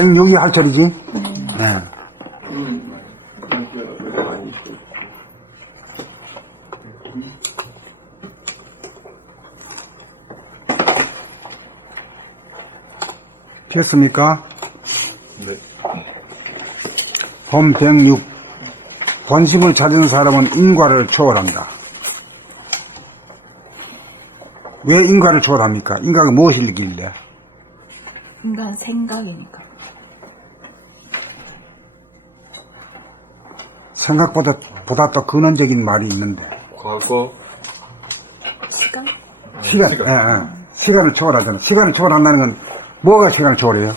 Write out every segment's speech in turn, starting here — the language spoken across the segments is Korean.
여기 할 처리지? 네. 피했습니까? 네. 봄 106. 본심을 찾은 사람은 인과를 초월한다. 왜 인과를 초월합니까? 인과가 무엇이길래? 인간 생각이니까. 생각보다 더 근원적인 말이 있는데. 과거, 시간? 시간. 시간을 초월하잖아. 시간을 초월한다는 건 뭐가 시간을 초월해요?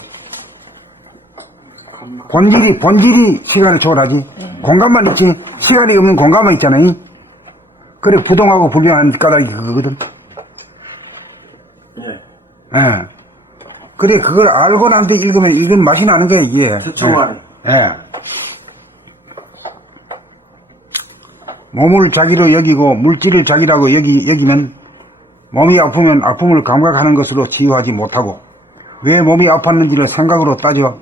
본질이 시간을 초월하지. 공간만 있지. 시간이 없는 공간만 있잖아요. 그래 부동하고 불변한 까닭이 그거거든. 예. 그래 그걸 알고 난 뒤에 읽으면 이건 맛이 나는 거야 이게. 대충하네. 몸을 자기로 여기고 물질을 자기라고 여기면 몸이 아프면 아픔을 감각하는 것으로 치유하지 못하고 왜 몸이 아팠는지를 생각으로 따져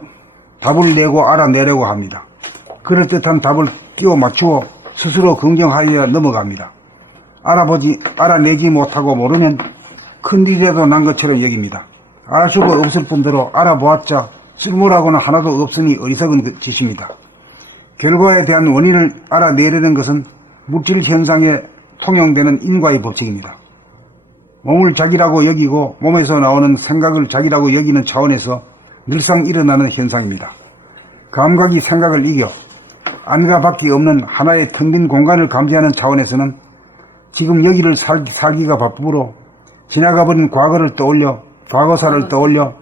답을 내고 알아내려고 합니다. 그럴듯한 답을 끼워 맞추어 스스로 긍정하여 넘어갑니다. 알아내지 못하고 모르면 큰일이라도 난 것처럼 여깁니다. 알 수가 없을 뿐더러 알아보았자 쓸모라고는 하나도 없으니 어리석은 짓입니다. 결과에 대한 원인을 알아내려는 것은 물질 현상에 통용되는 인과의 법칙입니다. 몸을 자기라고 여기고 몸에서 나오는 생각을 자기라고 여기는 차원에서 늘상 일어나는 현상입니다. 감각이 생각을 이겨 안과 밖이 없는 하나의 텅 빈 공간을 감지하는 차원에서는 지금 여기를 살기가 바쁘므로 지나가버린 과거를 떠올려 과거사를 떠올려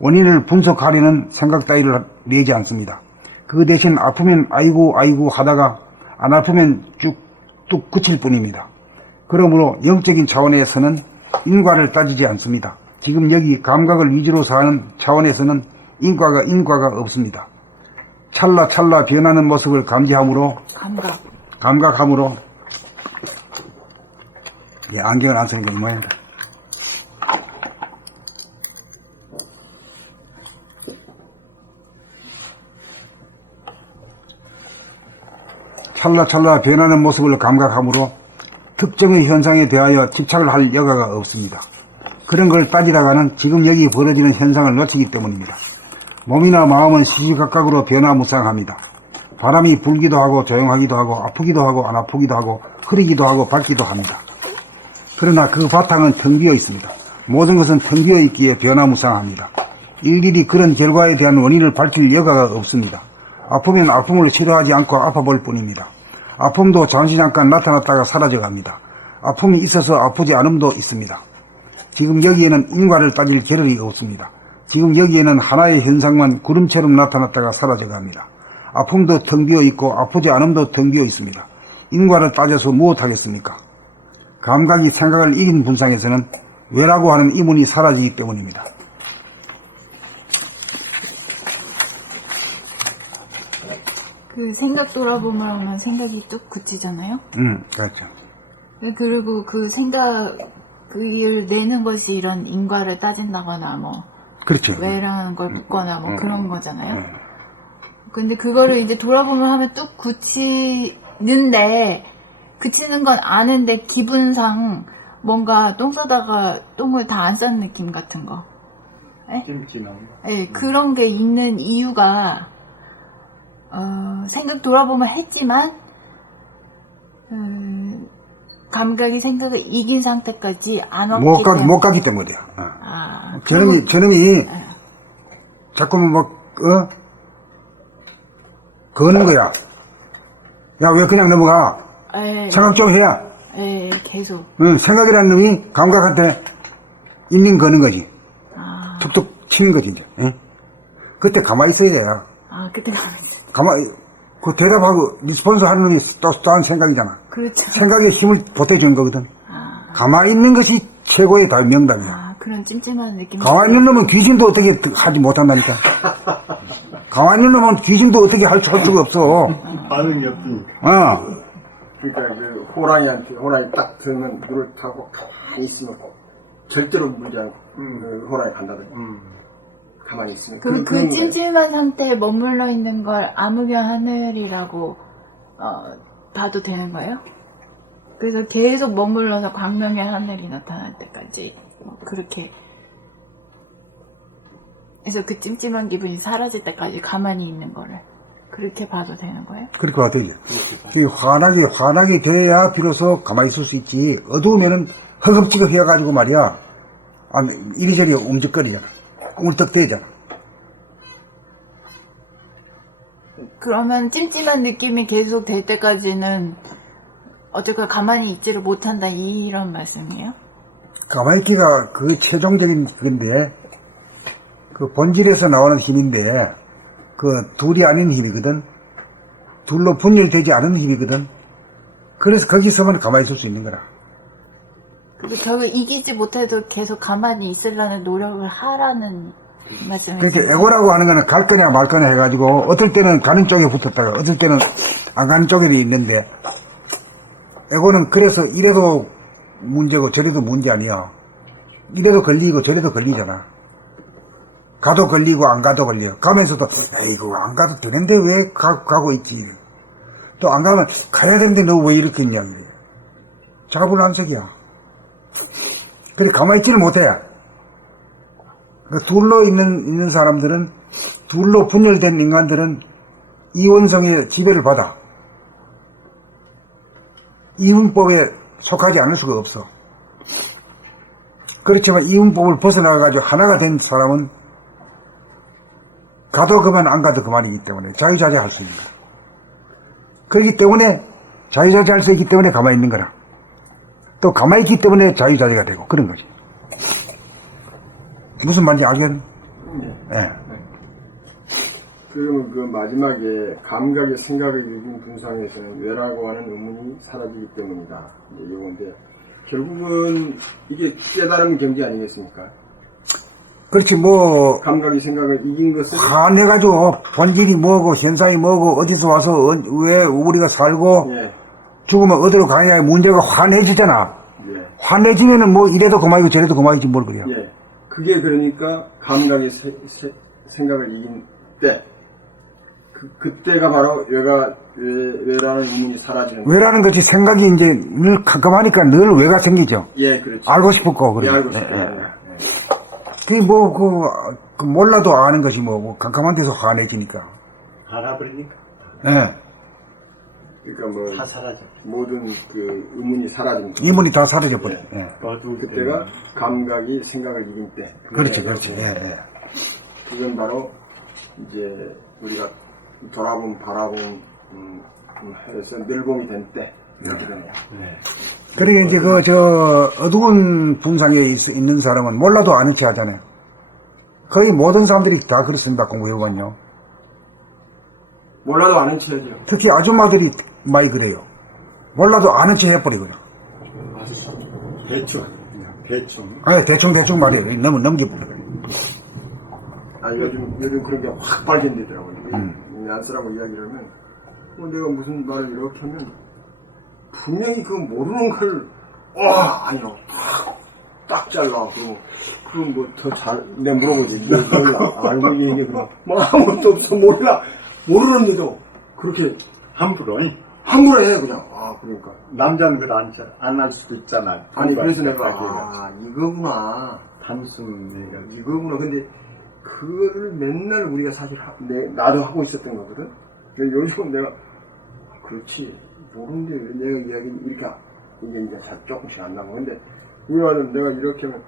원인을 분석하려는 생각 따위를 내지 않습니다. 그 대신 아프면 아이고 하다가 안 아프면 뚝 그칠 뿐입니다. 그러므로 영적인 차원에서는 인과를 따지지 않습니다. 지금 여기 감각을 위주로 사는 차원에서는 인과가 없습니다. 찰나 변하는 모습을 감지함으로 감각함으로 안경을 안 쓰는 게 뭐야? 찰나 변하는 모습을 감각함으로 특정의 현상에 대하여 집착을 할 여가가 없습니다. 그런 걸 따지다가는 지금 여기 벌어지는 현상을 놓치기 때문입니다. 몸이나 마음은 시시각각으로 변화무쌍합니다. 바람이 불기도 하고 조용하기도 하고 아프기도 하고 안 아프기도 하고 흐리기도 하고 밝기도 합니다. 그러나 그 바탕은 텅 비어 있습니다. 모든 것은 텅 비어 있기에 변화무쌍합니다. 일일이 그런 결과에 대한 원인을 밝힐 여가가 없습니다. 아프면 아픔을 치료하지 않고 아파볼 뿐입니다. 아픔도 잠시 잠깐 나타났다가 사라져갑니다. 아픔이 있어서 아프지 않음도 있습니다. 지금 여기에는 인과를 따질 겨를이 없습니다. 지금 여기에는 하나의 현상만 구름처럼 나타났다가 사라져갑니다. 아픔도 텅 비어 있고 아프지 않음도 텅 비어 있습니다. 인과를 따져서 무엇하겠습니까? 감각이 생각을 이긴 분상에서는 왜라고 하는 이문이 사라지기 때문입니다. 그 생각 돌아보면 생각이 뚝 굳히잖아요? 그렇죠. 그리고 그 생각을 내는 것이 이런 인과를 따진다거나 뭐 그렇죠. 왜라는 걸 묻거나 뭐 그런 거잖아요. 근데 그거를 이제 돌아보면 하면 뚝 굳히는데 그치는 건 아는데 기분상 뭔가 똥 싸다가 똥을 다 안 싼 느낌 같은 거. 찜찜한. 네, 그런 게 있는 이유가 생각 돌아보면 했지만 감각이 생각을 이긴 상태까지 안 왔기 때문에 못 가기 때문이야. 저놈이 자꾸만 거는 거야. 야, 왜 그냥 넘어가? 생각 좀 해야. 계속. 생각이라는 놈이 감각한테 인링 거는 거지. 툭툭 치는 거지, 이제. 그때 가만히 있어야 돼요. 그때 가만히 있어. 그 대답하고 리스폰스 하는 놈이 또 다른 생각이잖아. 그렇죠. 생각에 힘을 보태준 거거든. 가만히 있는 것이 최고의 명당이야. 그런 찜찜한 느낌. 가만히 있는 놈은 귀신도 어떻게 하지 못한다니까. 가만히 있는 놈은 귀신도 어떻게 할 수가 없어. 반응이 없으니까. 그러니까 그 호랑이 딱 들면 눈을 타고 가만히 있으면 절대로 물지 않고 그 호랑이 간다더니 가만히 있으면 그 그런 거예요. 찜찜한 상태에 머물러 있는 걸 암흑의 하늘이라고 봐도 되는 거예요? 그래서 계속 머물러서 광명의 하늘이 나타날 때까지 그렇게 그래서 그 찜찜한 기분이 사라질 때까지 가만히 있는 거를 그렇게 봐도 되는 거예요? 그렇게 봐도 되죠. 그 환하게 돼야 비로소 가만히 있을 수 있지. 어두우면은 허겁지겁해가지고 말이야. 이리저리 움직거리잖아. 울떡대잖아. 그러면 찜찜한 느낌이 계속 될 때까지는 어쨌건 가만히 있지를 못한다 이런 말씀이에요? 가만히 있기가 그 최종적인 건데, 그 본질에서 나오는 힘인데, 그 둘이 아닌 힘이거든. 둘로 분열되지 않은 힘이거든. 그래서 거기서만 가만히 있을 수 있는 거라. 근데 결국 이기지 못해도 계속 가만히 있으려는 노력을 하라는 말씀이세요? 그렇게 에고라고 하는 거는 갈 거냐 말 거냐 해가지고, 어떨 때는 가는 쪽에 붙었다가, 어떨 때는 안 가는 쪽에도 있는데, 에고는 그래서 이래도 문제고 저래도 문제 아니야. 이래도 걸리고 저래도 걸리잖아. 가도 걸리고 안 가도 걸려. 가면서도 에이구 안 가도 되는데 왜 가고 있지. 또 안 가면 가야 되는데 너 왜 이렇게 있냐. 자불안석이야. 그래 가만히 있지를 못해. 그러니까 둘로 있는 사람들은, 둘로 분열된 인간들은 이원성의 지배를 받아. 이분법에 속하지 않을 수가 없어. 그렇지만 이분법을 벗어나가지고 하나가 된 사람은 가도 그만 안 가도 그만이기 때문에 자유자재할 수 있는 거야. 그렇기 때문에 자유자재할 수 있기 때문에 가만히 있는 거라. 또 가만히 있기 때문에 자유자재가 되고 그런 거지. 무슨 말인지 알겠는? 예. 그러면 그 마지막에 감각의 생각을 이긴 분상에서는 왜라고 하는 의문이 사라지기 때문이다. 이제 이건데 결국은 이게 깨달음 경지 아니겠습니까? 그렇지 뭐 감각의 생각을 이긴 것은 화내가지고 본질이 뭐고 현상이 뭐고 어디서 와서 왜 우리가 살고 예, 죽으면 어디로 가느냐의 문제가 환해지잖아. 예, 환해지면은 뭐 이래도 그만이고 저래도 그만이지 뭘 그래요. 예. 그게 그러니까 감각의 생각을 이긴 때 그때가 바로 왜라는 의문이 사라지는 거예요. 왜라는 것이 생각이 이제 늘 깜깜하니까 늘 왜가 생기죠. 예, 그렇죠. 알고 싶었고 예, 그래. 알고 싶어요. 예. 그게 뭐 그 몰라도 아는 것이 뭐 깜깜한 데서 환해지니까. 알아버리니까 예. 그러니까 뭐 다 사라져. 모든 그 의문이 사라집니다. 이문이 다 사라져 버려. 예. 어두울 그때가 때는 감각이 생각을 이긴 때. 그렇지, 그렇지. 예, 예. 그건 바로 이제 우리가 돌아봄, 바라봄 해서 늘봄이 된 때. 이렇게 되네요. 네. 그러니까 이제 저 어두운 분상에 있는 사람은 몰라도 아는 체 하잖아요. 거의 모든 사람들이 다 그렇습니다. 공부해보면요. 몰라도 아는 체죠. 특히 아줌마들이 많이 그래요. 몰라도 아는 체 해버리고요. 대충 아, 대충 말이에요. 너무 넘겨버려요. 아, 요즘 그런 게 확 발견되더라고요. 안쓰라고 이야기를 하면, 내가 무슨 말을 이렇게 하면, 분명히 그 모르는 걸, 아니요. 딱 잘라. 그럼 뭐 더 잘, 내가 물어보지. 몰라. 알고 얘기해. 그럼. 뭐 아무것도 없어. 몰라. 모르는데도 그렇게 함부로 함부로 해, 그냥. 그러니까. 남자는 그걸 안 할 수도 있잖아. 아니, 그래서 내가, 얘기해가지고. 이거구나. 단순 얘기가 이거구나. 근데 그거를 맨날 우리가 사실 나도 하고 있었던 거거든. 근데 요즘은 내가 그렇지 모르는데 왜 내가 이야기 이렇게 이게 이제 조금씩 안 나고 근데 우리는 내가 이렇게 하면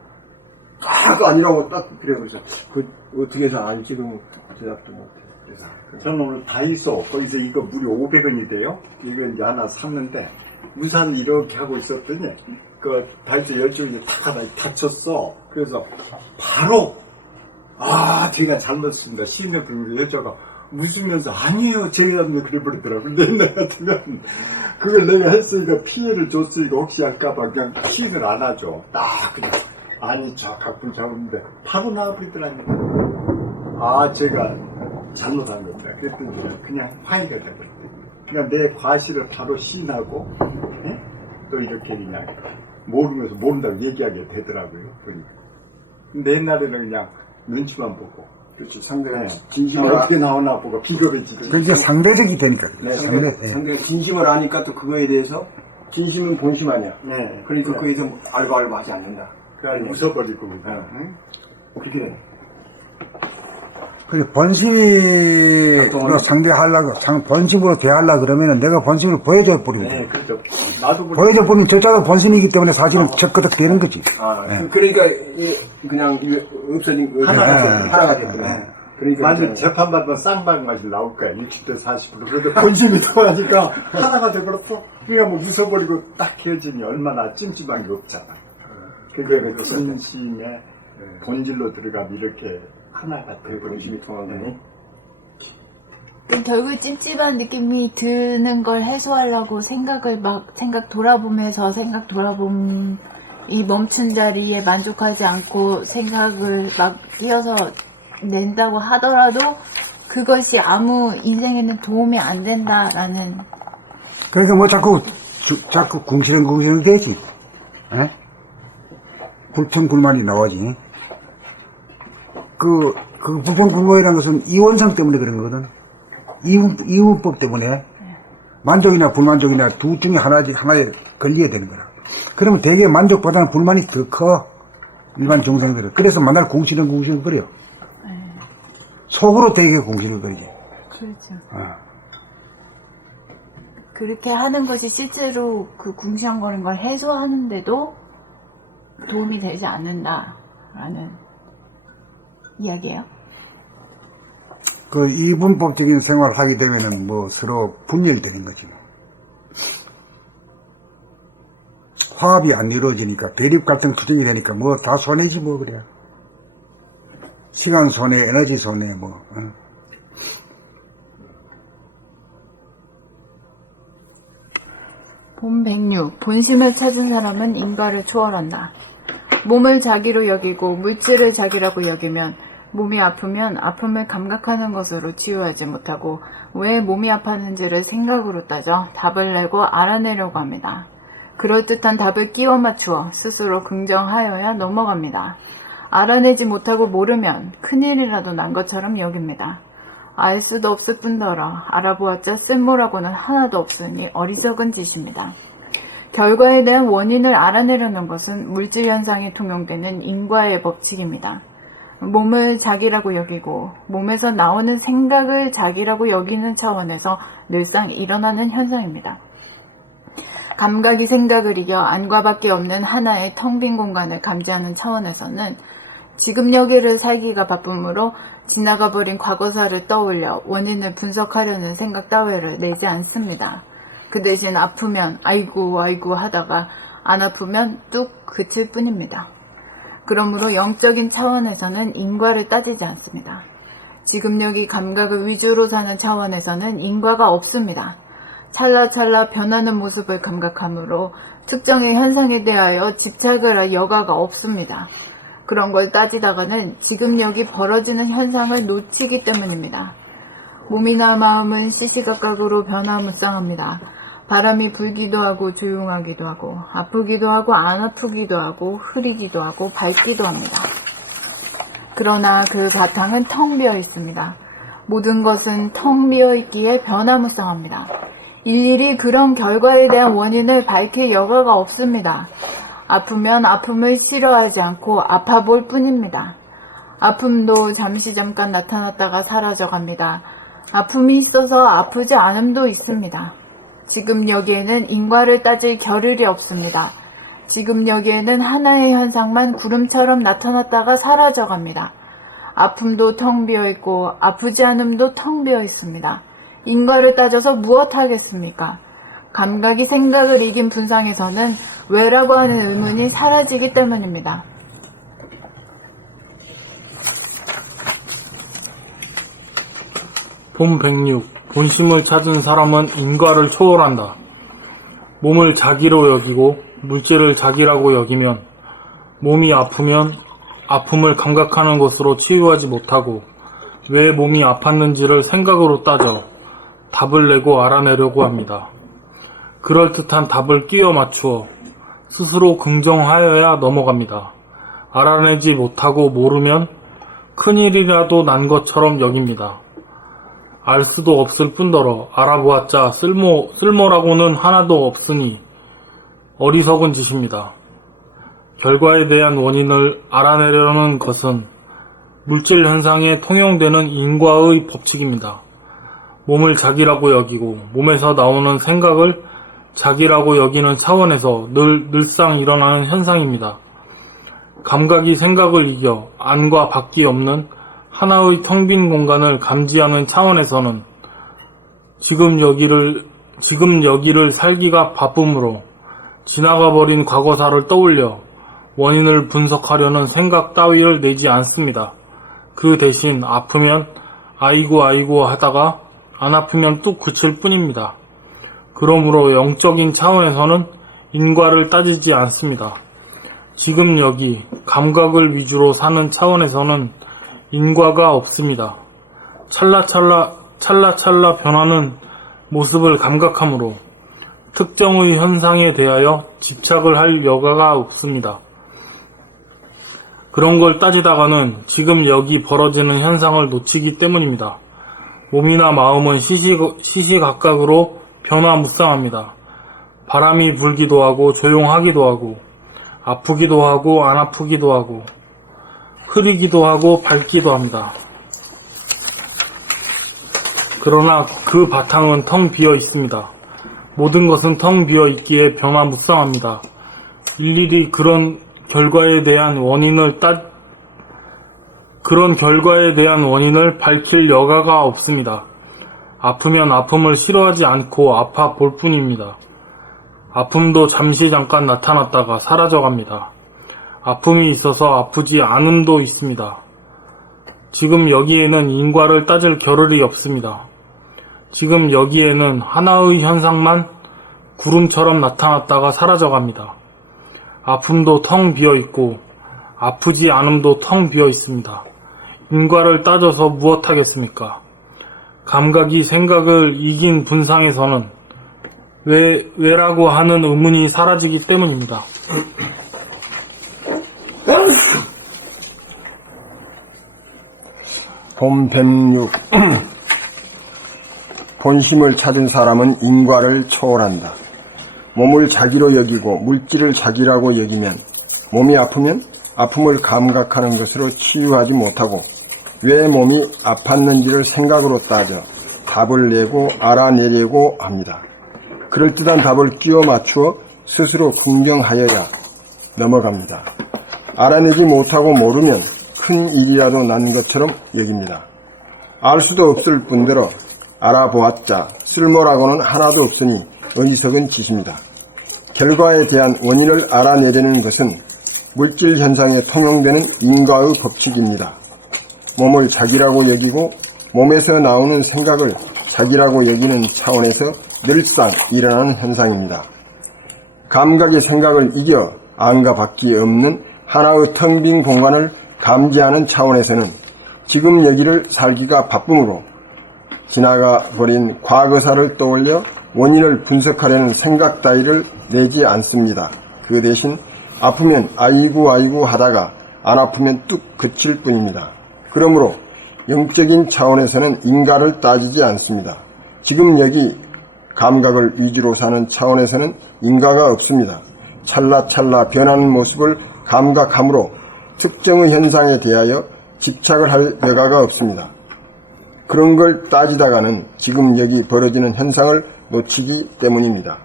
다도 아니라고 딱 그래 그래서 그 어떻게 해서 알지 그럼 대답도 못해. 그래서 저는 오늘 다이소 거기서 이거 무려 500원이 돼요. 이거 이제 하나 샀는데 우산 이렇게 하고 있었더니 그 다이소 열줄이 탁 하나 다쳤어. 그래서 바로 제가 잘못했습니다. 시인의 불문의 여자가 웃으면서 아니에요. 제가 그래 버리더라고요. 옛날 같으면 그걸 내가 했으니까 피해를 줬으니까 혹시 할까봐 그냥 시인을 안 하죠. 그냥 아니 저 갖고 잡았는데 바로 나와버리더라니까. 제가 잘못한 겁니다. 그랬더니 그냥 화해가 돼버렸대요. 그냥 내 과실을 바로 시인하고 또 이렇게 그냥 모르면서 모른다고 얘기하게 되더라고요. 그러니까. 근데 옛날에는 그냥 눈치만 보고 그렇지. 상대가 네. 진심을 어떻게 나오나 보고 비겁해지고. 그게 상대적이 되니까. 네, 상대. 상대가 진심을 아니까 또 그거에 대해서 진심은 본심 아니야. 네. 그러니까 네. 거기서 알바알바 하지 않는다. 그냥 웃어버리고. 응? 그렇게 돼. 그래, 번심으로 번심으로 대하려고 그러면은 내가 번심을 보여줘 버리고. 네, 그렇죠. 나도 보여줘 버리면 저자가 번심이기 때문에 사실은 척거덕 되는 거지. 그러니까 그냥 없어진 하나가 됐구나. 네. 그러니까 완전 이제 재판받으면 쌍방 맛이 나올 거야. 60대 40%. 그런데 본심이 들어가니까 하나가 돼버렸어. 그러니까 뭐 웃어버리고 딱 헤어지니 얼마나 찜찜한 게 없잖아. 그게 그 진심의 본질로 들어가면 이렇게 하나가 그 되고 본심이 통하더니 결국 찜찜한 느낌이 드는 걸 해소하려고 생각 돌아보면서 이 멈춘 자리에 만족하지 않고 생각을 막 뛰어서 낸다고 하더라도 그것이 아무 인생에는 도움이 안 된다라는. 그러니까 뭐 자꾸 궁시렁 되지. 에? 불평불만이 나오지. 그 불평불만이라는 것은 이원성 때문에 그런 거거든. 이원법 때문에 만족이나 불만족이나 둘 중에 하나에 걸려야 되는 거라. 그러면 대개 만족보다는 불만이 더 커. 일반 중생들은. 그래서 만날 궁시렁 거려. 속으로 되게 궁시렁거리지. 그렇죠. 그렇게 하는 것이 실제로 그 궁시렁거리는 걸 해소하는데도 도움이 되지 않는다라는 이야기예요. 그 이분법적인 생활을 하게 되면은 뭐 서로 분열되는 거지. 화합이 안 이루어지니까 대립 갈등 투쟁이 되니까 뭐 다 손해지 뭐 그래. 시간 손해, 에너지 손해 뭐. 본 106. 본심을 찾은 사람은 인과를 초월한다. 몸을 자기로 여기고 물질을 자기라고 여기면 몸이 아프면 아픔을 감각하는 것으로 치유하지 못하고 왜 몸이 아팠는지를 생각으로 따져 답을 내고 알아내려고 합니다. 그럴듯한 답을 끼워 맞추어 스스로 긍정하여야 넘어갑니다. 알아내지 못하고 모르면 큰일이라도 난 것처럼 여깁니다. 알 수도 없을 뿐더러 알아보았자 쓸모라고는 하나도 없으니 어리석은 짓입니다. 결과에 대한 원인을 알아내려는 것은 물질 현상에 통용되는 인과의 법칙입니다. 몸을 자기라고 여기고 몸에서 나오는 생각을 자기라고 여기는 차원에서 늘상 일어나는 현상입니다. 감각이 생각을 이겨 안과 밖에 없는 하나의 텅 빈 공간을 감지하는 차원에서는 지금 여기를 살기가 바쁘므로 지나가버린 과거사를 떠올려 원인을 분석하려는 생각 따위를 내지 않습니다. 그 대신 아프면 아이고 하다가 안 아프면 뚝 그칠 뿐입니다. 그러므로 영적인 차원에서는 인과를 따지지 않습니다. 지금 여기 감각을 위주로 사는 차원에서는 인과가 없습니다. 찰나찰나 변하는 모습을 감각하므로 특정의 현상에 대하여 집착을 할 여가가 없습니다. 그런 걸 따지다가는 지금 여기 벌어지는 현상을 놓치기 때문입니다. 몸이나 마음은 시시각각으로 변화무쌍합니다. 바람이 불기도 하고 조용하기도 하고 아프기도 하고 안 아프기도 하고 흐리기도 하고 밝기도 합니다. 그러나 그 바탕은 텅 비어 있습니다. 모든 것은 텅 비어 있기에 변화무쌍합니다. 일일이 그런 결과에 대한 원인을 밝힐 여가가 없습니다. 아프면 아픔을 싫어하지 않고 아파볼 뿐입니다. 아픔도 잠깐 나타났다가 사라져갑니다. 아픔이 있어서 아프지 않음도 있습니다. 지금 여기에는 인과를 따질 겨를이 없습니다. 지금 여기에는 하나의 현상만 구름처럼 나타났다가 사라져갑니다. 아픔도 텅 비어있고 아프지 않음도 텅 비어있습니다. 인과를 따져서 무엇 하겠습니까? 감각이 생각을 이긴 분상에서는 왜라고 하는 의문이 사라지기 때문입니다. 본 106. 본심을 찾은 사람은 인과를 초월한다. 몸을 자기로 여기고 물질을 자기라고 여기면 몸이 아프면 아픔을 감각하는 것으로 치유하지 못하고 왜 몸이 아팠는지를 생각으로 따져 답을 내고 알아내려고 합니다. 그럴듯한 답을 끼워 맞추어 스스로 긍정하여야 넘어갑니다. 알아내지 못하고 모르면 큰일이라도 난 것처럼 여깁니다. 알 수도 없을 뿐더러 알아보았자 쓸모라고는 하나도 없으니 어리석은 짓입니다. 결과에 대한 원인을 알아내려는 것은 물질 현상에 통용되는 인과의 법칙입니다. 몸을 자기라고 여기고 몸에서 나오는 생각을 자기라고 여기는 차원에서 늘상 일어나는 현상입니다. 감각이 생각을 이겨 안과 밖이 없는 하나의 텅 빈 공간을 감지하는 차원에서는 지금 여기를 살기가 바쁨으로 지나가버린 과거사를 떠올려 원인을 분석하려는 생각 따위를 내지 않습니다. 그 대신 아프면 아이고 하다가 안 아프면 뚝 그칠 뿐입니다. 그러므로 영적인 차원에서는 인과를 따지지 않습니다. 지금 여기 감각을 위주로 사는 차원에서는 인과가 없습니다. 찰나찰나 변하는 모습을 감각하므로 특정의 현상에 대하여 집착을 할 여가가 없습니다. 그런 걸 따지다가는 지금 여기 벌어지는 현상을 놓치기 때문입니다. 몸이나 마음은 시시각각으로 변화무쌍합니다. 바람이 불기도 하고 조용하기도 하고 아프기도 하고 안 아프기도 하고 흐리기도 하고 밝기도 합니다. 그러나 그 바탕은 텅 비어 있습니다. 모든 것은 텅 비어 있기에 변화무쌍합니다. 일일이 그런 결과에 대한 원인을 밝힐 여가가 없습니다. 아프면 아픔을 싫어하지 않고 아파 볼 뿐입니다. 아픔도 잠깐 나타났다가 사라져갑니다. 아픔이 있어서 아프지 않음도 있습니다. 지금 여기에는 인과를 따질 겨를이 없습니다. 지금 여기에는 하나의 현상만 구름처럼 나타났다가 사라져갑니다. 아픔도 텅 비어있고 아프지 않음도 텅 비어있습니다. 인과를 따져서 무엇하겠습니까? 감각이 생각을 이긴 분상에서는 왜라고 하는 의문이 사라지기 때문입니다. 봄 106. 본심을 찾은 사람은 인과를 초월한다. 몸을 자기로 여기고 물질을 자기라고 여기면 몸이 아프면 아픔을 감각하는 것으로 치유하지 못하고 왜 몸이 아팠는지를 생각으로 따져 답을 내고 알아내려고 합니다. 그럴듯한 답을 끼워 맞추어 스스로 긍정하여야 넘어갑니다. 알아내지 못하고 모르면 큰 일이라도 난 것처럼 여깁니다. 알 수도 없을 뿐더러 알아보았자 쓸모라고는 하나도 없으니 어리석은 짓입니다. 결과에 대한 원인을 알아내려는 것은 물질 현상에 통용되는 인과의 법칙입니다. 몸을 자기라고 여기고 몸에서 나오는 생각을 자기라고 여기는 차원에서 늘상 일어나는 현상입니다. 감각의 생각을 이겨 안과 밖이 없는 하나의 텅 빈 공간을 감지하는 차원에서는 지금 여기를 살기가 바쁨으로 지나가 버린 과거사를 떠올려 원인을 분석하려는 생각 따위를 내지 않습니다. 그 대신 아프면 아이고 하다가 안 아프면 뚝 그칠 뿐입니다. 그러므로 영적인 차원에서는 인과를 따지지 않습니다. 지금 여기 감각을 위주로 사는 차원에서는 인과가 없습니다. 찰나찰나 변하는 모습을 감각함으로 특정의 현상에 대하여 집착을 할 여가가 없습니다. 그런 걸 따지다가는 지금 여기 벌어지는 현상을 놓치기 때문입니다.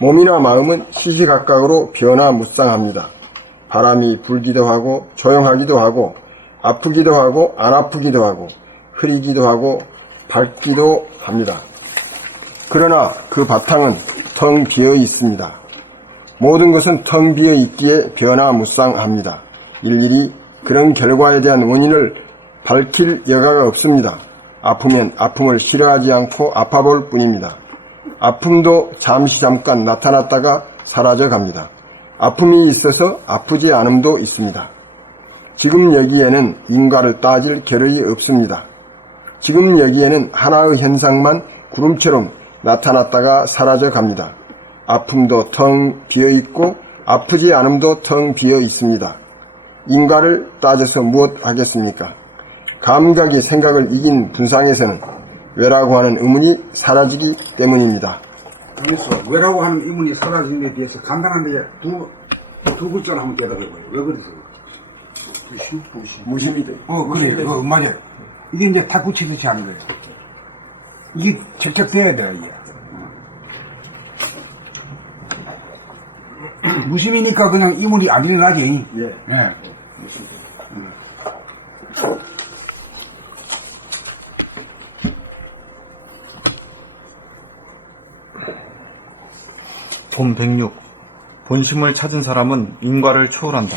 몸이나 마음은 시시각각으로 변화무쌍합니다. 바람이 불기도 하고 조용하기도 하고 아프기도 하고 안 아프기도 하고 흐리기도 하고 밝기도 합니다. 그러나 그 바탕은 텅 비어 있습니다. 모든 것은 텅 비어 있기에 변화무쌍합니다. 일일이 그런 결과에 대한 원인을 밝힐 여가가 없습니다. 아프면 아픔을 싫어하지 않고 아파볼 뿐입니다. 아픔도 잠깐 나타났다가 사라져 갑니다. 아픔이 있어서 아프지 않음도 있습니다. 지금 여기에는 인과를 따질 겨를이 없습니다. 지금 여기에는 하나의 현상만 구름처럼 나타났다가 사라져 갑니다. 아픔도 텅 비어 있고 아프지 않음도 텅 비어 있습니다. 인과를 따져서 무엇 하겠습니까? 감각이 생각을 이긴 분상에서는 왜라고 하는 의문이 사라지기 때문입니다. 그래서 왜라고 하는 의문이 사라지는 데 대해서 간단한데 두 글자로 한번 대답해봐요. 왜 그러세요? 무심이 돼. 그래요. 맞아요. 이게 이제 다 구치듯이 하는 거예요. 이게 적적돼야 돼요, 이게. 무심이니까 그냥 이물이 안 일어나지. 예. 예. 본 106. 본심을 찾은 사람은 인과를 초월한다.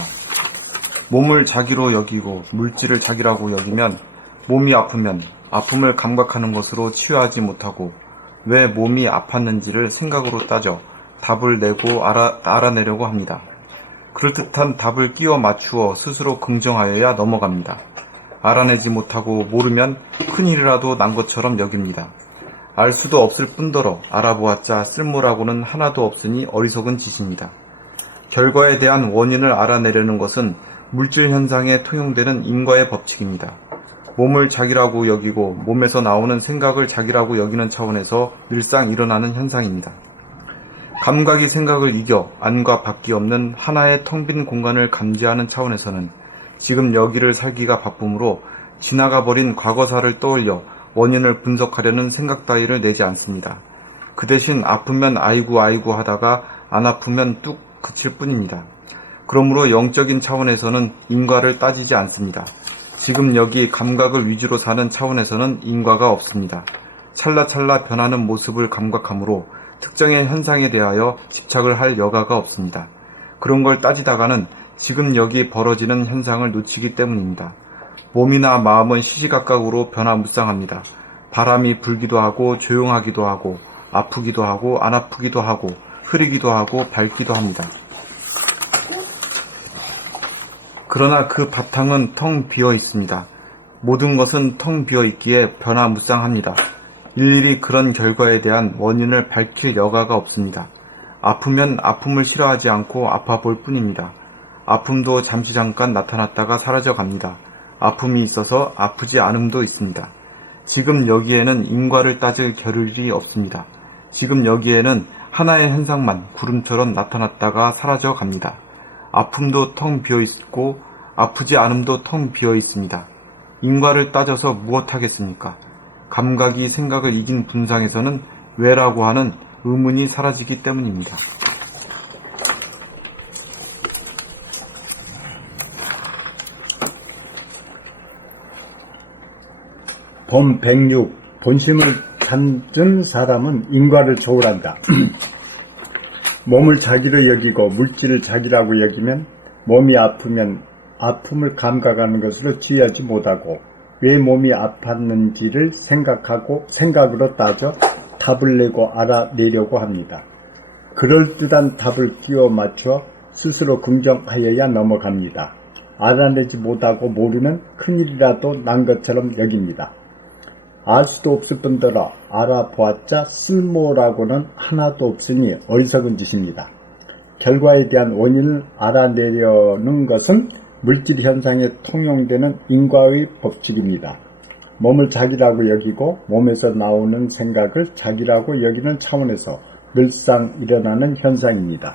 몸을 자기로 여기고 물질을 자기라고 여기면 몸이 아프면 아픔을 감각하는 것으로 치유하지 못하고 왜 몸이 아팠는지를 생각으로 따져 답을 내고 알아내려고 합니다. 그럴듯한 답을 끼워 맞추어 스스로 긍정하여야 넘어갑니다. 알아내지 못하고 모르면 큰일이라도 난 것처럼 여깁니다. 알 수도 없을 뿐더러 알아보았자 쓸모라고는 하나도 없으니 어리석은 짓입니다. 결과에 대한 원인을 알아내려는 것은 물질 현상에 통용되는 인과의 법칙입니다. 몸을 자기라고 여기고 몸에서 나오는 생각을 자기라고 여기는 차원에서 늘상 일어나는 현상입니다. 감각이 생각을 이겨 안과 밖이 없는 하나의 텅 빈 공간을 감지하는 차원에서는 지금 여기를 살기가 바쁘므로 지나가 버린 과거사를 떠올려 원인을 분석하려는 생각 따위를 내지 않습니다. 그 대신 아프면 아이고 하다가 안 아프면 뚝 그칠 뿐입니다. 그러므로 영적인 차원에서는 인과를 따지지 않습니다. 지금 여기 감각을 위주로 사는 차원에서는 인과가 없습니다. 찰나찰나 변하는 모습을 감각하므로 특정의 현상에 대하여 집착을 할 여가가 없습니다. 그런 걸 따지다가는 지금 여기 벌어지는 현상을 놓치기 때문입니다. 몸이나 마음은 시시각각으로 변화무쌍합니다. 바람이 불기도 하고 조용하기도 하고 아프기도 하고 안 아프기도 하고 흐리기도 하고 밝기도 합니다. 그러나 그 바탕은 텅 비어 있습니다. 모든 것은 텅 비어 있기에 변화무쌍합니다. 일일이 그런 결과에 대한 원인을 밝힐 여가가 없습니다. 아프면 아픔을 싫어하지 않고 아파 볼 뿐입니다. 아픔도 잠시 잠깐 나타났다가 사라져 갑니다. 아픔이 있어서 아프지 않음도 있습니다. 지금 여기에는 인과를 따질 겨를이 없습니다. 지금 여기에는 하나의 현상만 구름처럼 나타났다가 사라져 갑니다. 아픔도 텅 비어 있고 아프지 않음도 텅 비어 있습니다. 인과를 따져서 무엇하겠습니까? 감각이 생각을 이긴 분상에서는 왜라고 하는 의문이 사라지기 때문입니다. 본 106. 본심을 찾은 사람은 인과를 초월한다. 몸을 자기로 여기고 물질을 자기라고 여기면 몸이 아프면 아픔을 감각하는 것으로 지휘하지 못하고 왜 몸이 아팠는지를 생각으로 따져 답을 내고 알아내려고 합니다. 그럴듯한 답을 끼워 맞춰 스스로 긍정하여야 넘어갑니다. 알아내지 못하고 모르면 큰일이라도 난 것처럼 여깁니다. 알 수도 없을 뿐더러 알아보았자 쓸모라고는 하나도 없으니 어리석은 짓입니다. 결과에 대한 원인을 알아내려는 것은 물질 현상에 통용되는 인과의 법칙입니다. 몸을 자기라고 여기고 몸에서 나오는 생각을 자기라고 여기는 차원에서 늘상 일어나는 현상입니다.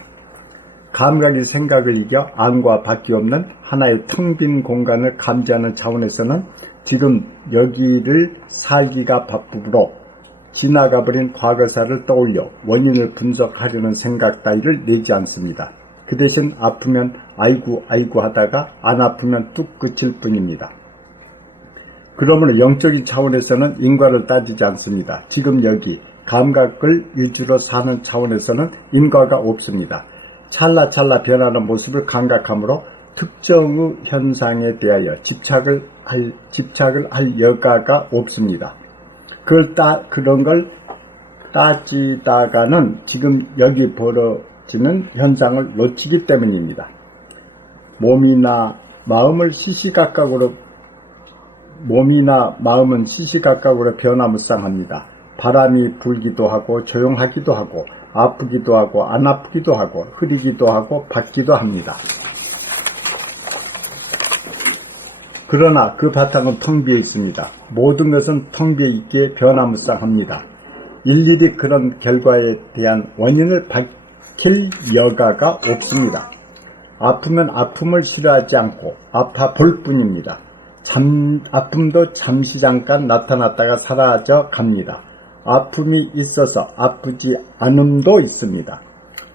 감각이 생각을 이겨 안과 밖이 없는 하나의 텅 빈 공간을 감지하는 차원에서는 지금 여기를 살기가 바쁘므로 지나가버린 과거사를 떠올려 원인을 분석하려는 생각 따위를 내지 않습니다. 그 대신 아프면 아이고 하다가 안 아프면 뚝 그칠 뿐입니다. 그러므로 영적인 차원에서는 인과를 따지지 않습니다. 지금 여기 감각을 위주로 사는 차원에서는 인과가 없습니다. 찰나찰나 변하는 모습을 감각하므로 특정의 현상에 대하여 집착을 할 여가가 없습니다. 그런 걸 따지다가는 지금 여기 벌어지는 현상을 놓치기 때문입니다. 몸이나 마음은 시시각각으로 변화무쌍합니다. 바람이 불기도 하고 조용하기도 하고 아프기도 하고 안 아프기도 하고 흐리기도 하고 밝기도 합니다. 그러나 그 바탕은 텅 비어 있습니다. 모든 것은 텅 비어 있기에 변화무쌍합니다. 일일이 그런 결과에 대한 원인을 밝힐 여가가 없습니다. 아프면 아픔을 싫어하지 않고 아파 볼 뿐입니다. 아픔도 잠시 잠깐 나타났다가 사라져 갑니다. 아픔이 있어서 아프지 않음도 있습니다.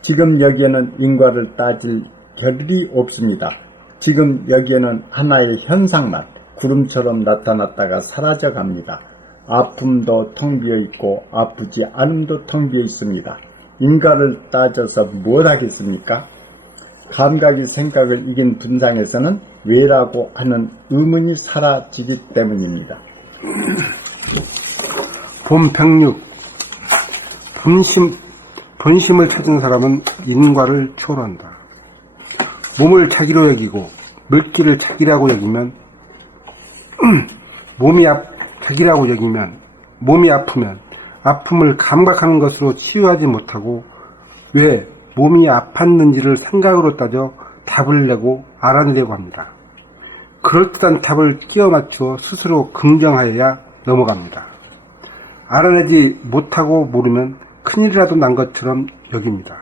지금 여기에는 인과를 따질 겨를이 없습니다. 지금 여기에는 하나의 현상만 구름처럼 나타났다가 사라져 갑니다. 아픔도 텅 비어 있고 아프지 않음도 텅 비어 있습니다. 인과를 따져서 뭘 하겠습니까? 감각이 생각을 이긴 분상에서는 왜라고 하는 의문이 사라지기 때문입니다. 봄106 본심을 찾은 사람은 인과를 초월한다. 몸을 자기로 여기고 물기를 자기라고 여기면 자기라고 여기면 몸이 아프면 아픔을 감각하는 것으로 치유하지 못하고 왜 몸이 아팠는지를 생각으로 따져 답을 내고 알아내려고 합니다. 그럴듯한 답을 끼워 맞추어 스스로 긍정하여야 넘어갑니다. 알아내지 못하고 모르면 큰일이라도 난 것처럼 여깁니다.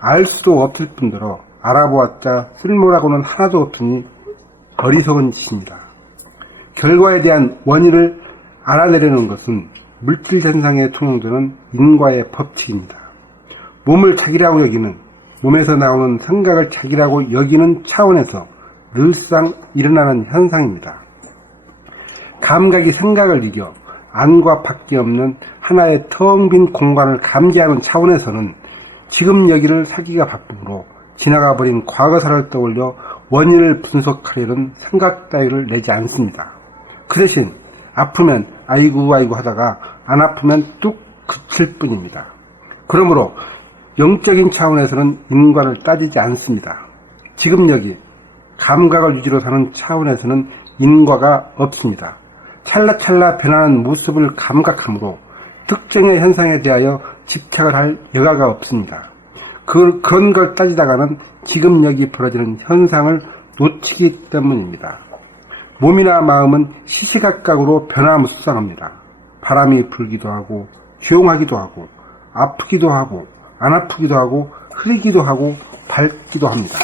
알 수도 없을 뿐더러 알아보았자 쓸모라고는 하나도 없으니 어리석은 짓입니다. 결과에 대한 원인을 알아내려는 것은 물질 현상에 통용되는 인과의 법칙입니다. 몸을 자기라고 여기는, 몸에서 나오는 생각을 자기라고 여기는 차원에서 늘상 일어나는 현상입니다. 감각이 생각을 이겨 안과 밖에 없는 하나의 텅 빈 공간을 감지하는 차원에서는 지금 여기를 살기가 바쁘므로 지나가 버린 과거사를 떠올려 원인을 분석하려는 생각 따위를 내지 않습니다. 그 대신 아프면 아이고 하다가 안 아프면 뚝 그칠 뿐입니다. 그러므로 영적인 차원에서는 인과를 따지지 않습니다. 지금 여기 감각을 유지로 사는 차원에서는 인과가 없습니다. 찰나찰나 변하는 모습을 감각하므로 특정의 현상에 대하여 집착을 할 여가가 없습니다. 그런 걸 따지다가는 지금 여기 벌어지는 현상을 놓치기 때문입니다. 몸이나 마음은 시시각각으로 변화무쌍합니다. 바람이 불기도 하고 조용하기도 하고 아프기도 하고 안 아프기도 하고 흐리기도 하고 밝기도 합니다.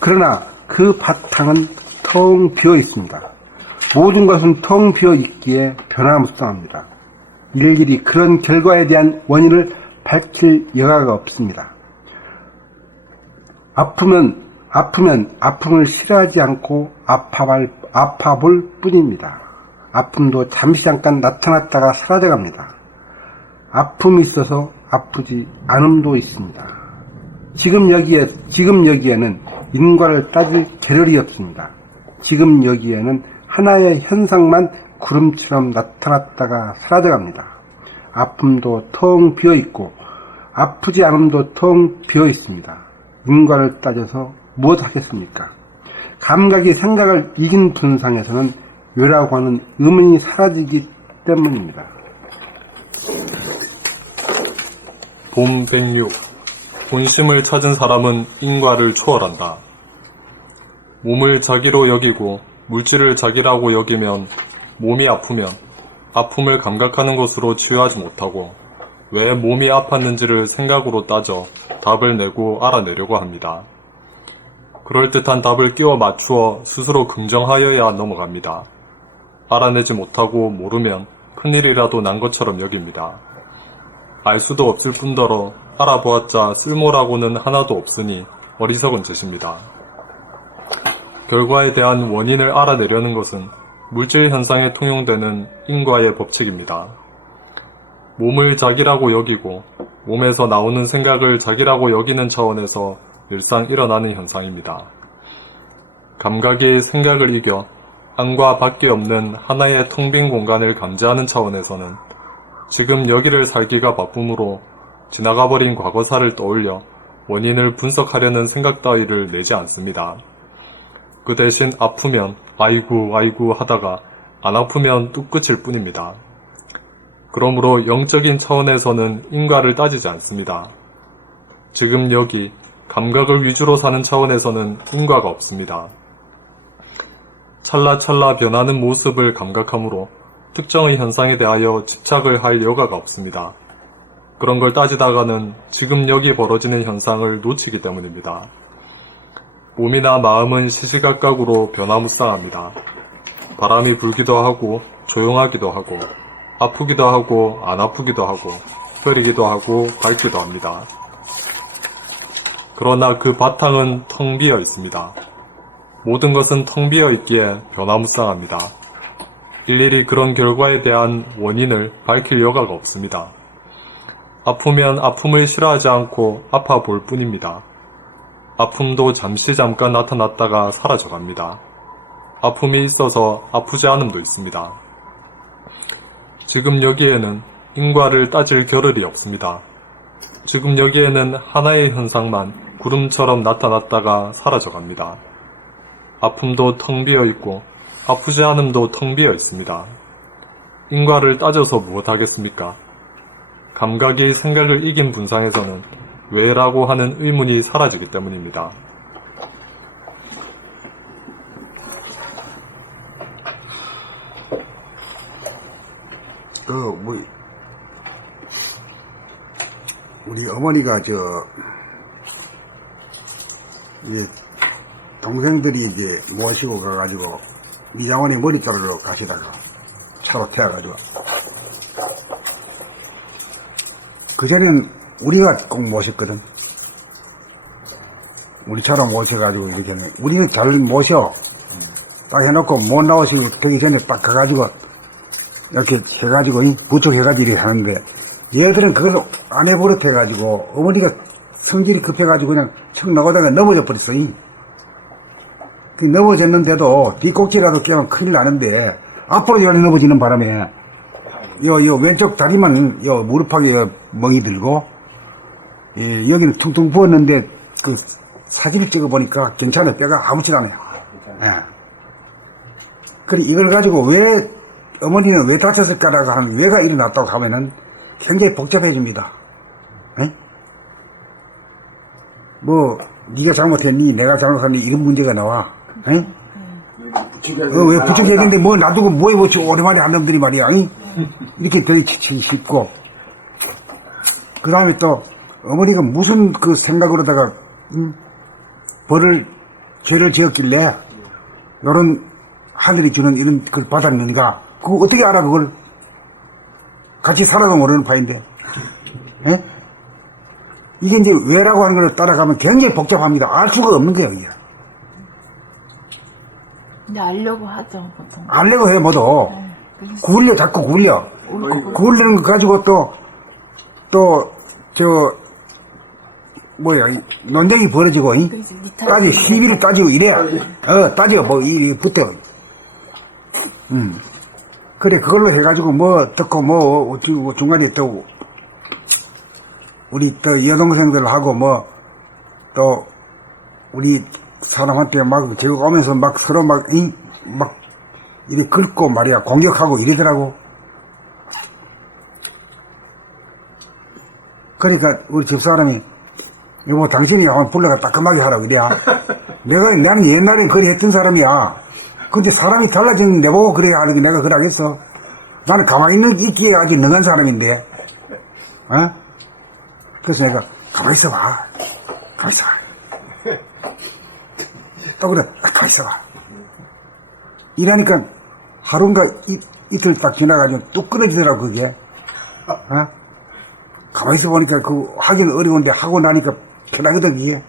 그러나 그 바탕은 텅 비어 있습니다. 모든 것은 텅 비어 있기에 변화무쌍합니다. 일일이 그런 결과에 대한 원인을 밝힐 여가가 없습니다. 아프면 아픔을 싫어하지 않고 아파볼 뿐입니다. 아픔도 잠시 잠깐 나타났다가 사라져갑니다. 아픔이 있어서 아프지 않음도 있습니다. 지금 여기에는 인과를 따질 계렬이 없습니다. 지금 여기에는 하나의 현상만 구름처럼 나타났다가 사라져갑니다. 아픔도 텅 비어 있고 아프지 않음도 텅 비어 있습니다. 인과를 따져서 무엇 하겠습니까? 감각이 생각을 이긴 분상에서는 왜라고 하는 의문이 사라지기 때문입니다. 봄 106 본심을 찾은 사람은 인과를 초월한다. 몸을 자기로 여기고 물질을 자기라고 여기면 몸이 아프면 아픔을 감각하는 것으로 치유하지 못하고 왜 몸이 아팠는지를 생각으로 따져 답을 내고 알아내려고 합니다. 그럴듯한 답을 끼워 맞추어 스스로 긍정하여야 넘어갑니다. 알아내지 못하고 모르면 큰일이라도 난 것처럼 여깁니다. 알 수도 없을 뿐더러 알아보았자 쓸모라고는 하나도 없으니 어리석은 짓입니다. 결과에 대한 원인을 알아내려는 것은 물질 현상에 통용되는 인과의 법칙입니다. 몸을 자기라고 여기고 몸에서 나오는 생각을 자기라고 여기는 차원에서 일상 일어나는 현상입니다. 감각이 생각을 이겨 안과 밖에 없는 하나의 텅 빈 공간을 감지하는 차원에서는 지금 여기를 살기가 바쁘므로 지나가버린 과거사를 떠올려 원인을 분석하려는 생각 따위를 내지 않습니다. 그 대신 아프면 아이고 하다가 안 아프면 뚝 끝일 뿐입니다. 그러므로 영적인 차원에서는 인과를 따지지 않습니다. 지금 여기 감각을 위주로 사는 차원에서는 인과가 없습니다. 찰나찰나 변하는 모습을 감각하므로 특정의 현상에 대하여 집착을 할 여가가 없습니다. 그런 걸 따지다가는 지금 여기 벌어지는 현상을 놓치기 때문입니다. 몸이나 마음은 시시각각으로 변화무쌍합니다. 바람이 불기도 하고 조용하기도 하고 아프기도 하고 안 아프기도 하고 흐리기도 하고 밝기도 합니다. 그러나 그 바탕은 텅 비어 있습니다. 모든 것은 텅 비어 있기에 변화무쌍합니다. 일일이 그런 결과에 대한 원인을 밝힐 여가가 없습니다. 아프면 아픔을 싫어하지 않고 아파 볼 뿐입니다. 아픔도 잠깐 나타났다가 사라져갑니다. 아픔이 있어서 아프지 않음도 있습니다. 지금 여기에는 인과를 따질 겨를이 없습니다. 지금 여기에는 하나의 현상만 구름처럼 나타났다가 사라져갑니다. 아픔도 텅 비어 있고 아프지 않음도 텅 비어 있습니다. 인과를 따져서 무엇하겠습니까? 감각이 생각을 이긴 분상에서는 왜라고 하는 의문이 사라지기 때문입니다. 우리 어머니가 동생들이 이제 모시고 가가지고 미장원에 머리 자르러 가시다가 차로 태워가지고 그전엔 우리가 꼭 모셨거든. 우리 차로 모셔가지고 이렇게는 우리는 잘 모셔. 딱 해놓고 못 나오시고 되기 전에 딱 가가지고 이렇게 해가지고 부축해가지고 이렇게 하는데 얘들은 그걸 안 해버릇해가지고 어머니가 성질이 급해가지고 그냥 척 나가다가 넘어져 버렸어. 그 넘어졌는데도 뒷꼭지라도 깨면 큰일 나는데 앞으로 이렇게 넘어지는 바람에 요 왼쪽 다리만 무릎하게 멍이 들고 여기는 퉁퉁 부었는데 그 사진을 찍어보니까 괜찮아. 뼈가 아무렇지도 않아요. 그래 이걸 가지고 왜 어머니는 왜 다쳤을까라고 하는 왜가 일어났다고 하면은 굉장히 복잡해집니다. 뭐 네가 잘못했니 내가 잘못했니 이런 문제가 나와. 왜 부축했는데 뭐 놔두고 뭐해 보지 오랜만에 한 놈들이 말이야. 이렇게 되게 싶고 그 다음에 또 어머니가 무슨 그 생각으로다가 죄를 지었길래 요런 하늘이 주는 이런 걸 받았는가 그거 어떻게 알아 그걸 같이 살아도 모르는 파인데 이게 이제 왜라고 하는 걸 따라가면 굉장히 복잡합니다. 알 수가 없는 거예요 이게. 근데 알려고 하죠 보통. 알려고 해 뭐도 굴려 자꾸 굴려 굴리는 거 가지고 논쟁이 벌어지고 따지고 시비를 따지고 이래야 따지고 뭐 이 붙어. 그래 그걸로 해가지고 뭐 듣고 뭐 중간에 또 우리 또 여동생들하고 뭐 또 우리 사람한테 막 제가 오면서 막 서로 막 이렇게 긁고 말이야 공격하고 이러더라고. 그러니까 우리 집사람이 여보 당신이 한번 불러가 따끔하게 하라고 이래야 나는 옛날에 그래 했던 사람이야. 근데 사람이 달라지는 내보고 그래야 하는 내가 그러겠어. 나는 가만히 있기에 아주 능한 사람인데 그래서 내가 가만히 있어봐 또 그래 가만히 있어봐 이러니까 하루인가 이틀 딱 지나가지고 뚝 끊어지더라고 그게. 가만히 있어 보니까 그 하기는 어려운데 하고 나니까 편하거든 이게.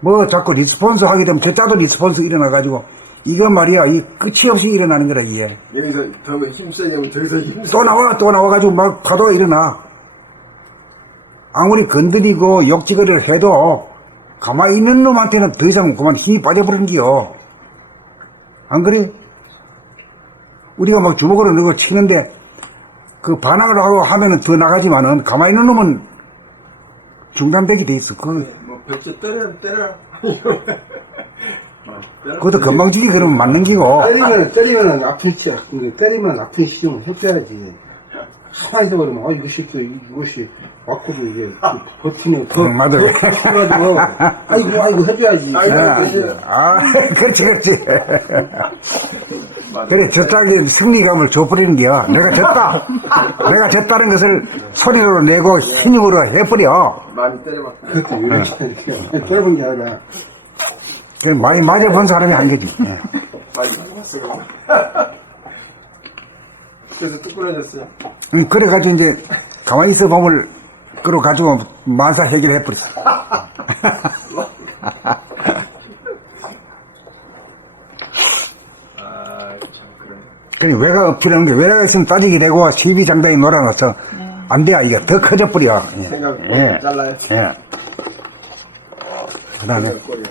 뭐 자꾸 리스폰스 하게 되면 저자도 리스폰스 일어나가지고 이거 말이야 이 끝이 없이 일어나는 거라 이게. 여기서 더 힘세냐면 저기서 또 나와가지고 막 파도가 일어나. 아무리 건드리고 욕지거리를 해도 가만히 있는 놈한테는 더 이상 그만 힘이 빠져버리는 기요. 안 그래? 우리가 막 주먹으로 누구 치는데 그 반항을 하고 하면은 더 나가지만은 가만히 있는 놈은 중단되게 돼 있어. 뭐 벽지 때려 그것도 건방지게 그러면 맞는 기고. 때리면 아픈 때리면 아픈 시중을 해줘야지. 가만히 있어버리면, 이것이 맞고도 이게 버티네. 맞아요. 해가지고, 아이고, 해줘야지. 그렇지. 그래, 졌다기 승리감을 줘버리는데요. 내가 졌다는 것을 소리로 내고 힘으로 해버려. 많이 때려봤다. 그것도 이렇게 때려본 게 아니라. 많이 맞아본 사람이 한 거지. 많이 맞았어요. 그래서 뚝 끊어졌어요. 그래가지고 이제 가만히 있어 몸을 끌어가지고 만사 해결해버렸어. 그래, 외가 필요한 게, 외가 있으면 따지게 되고, 시비장단이 놀아놔서, 안 돼, 이거 더 커져버려. 생각 예. 잘라요. 예. 그 다음에, 꼬리가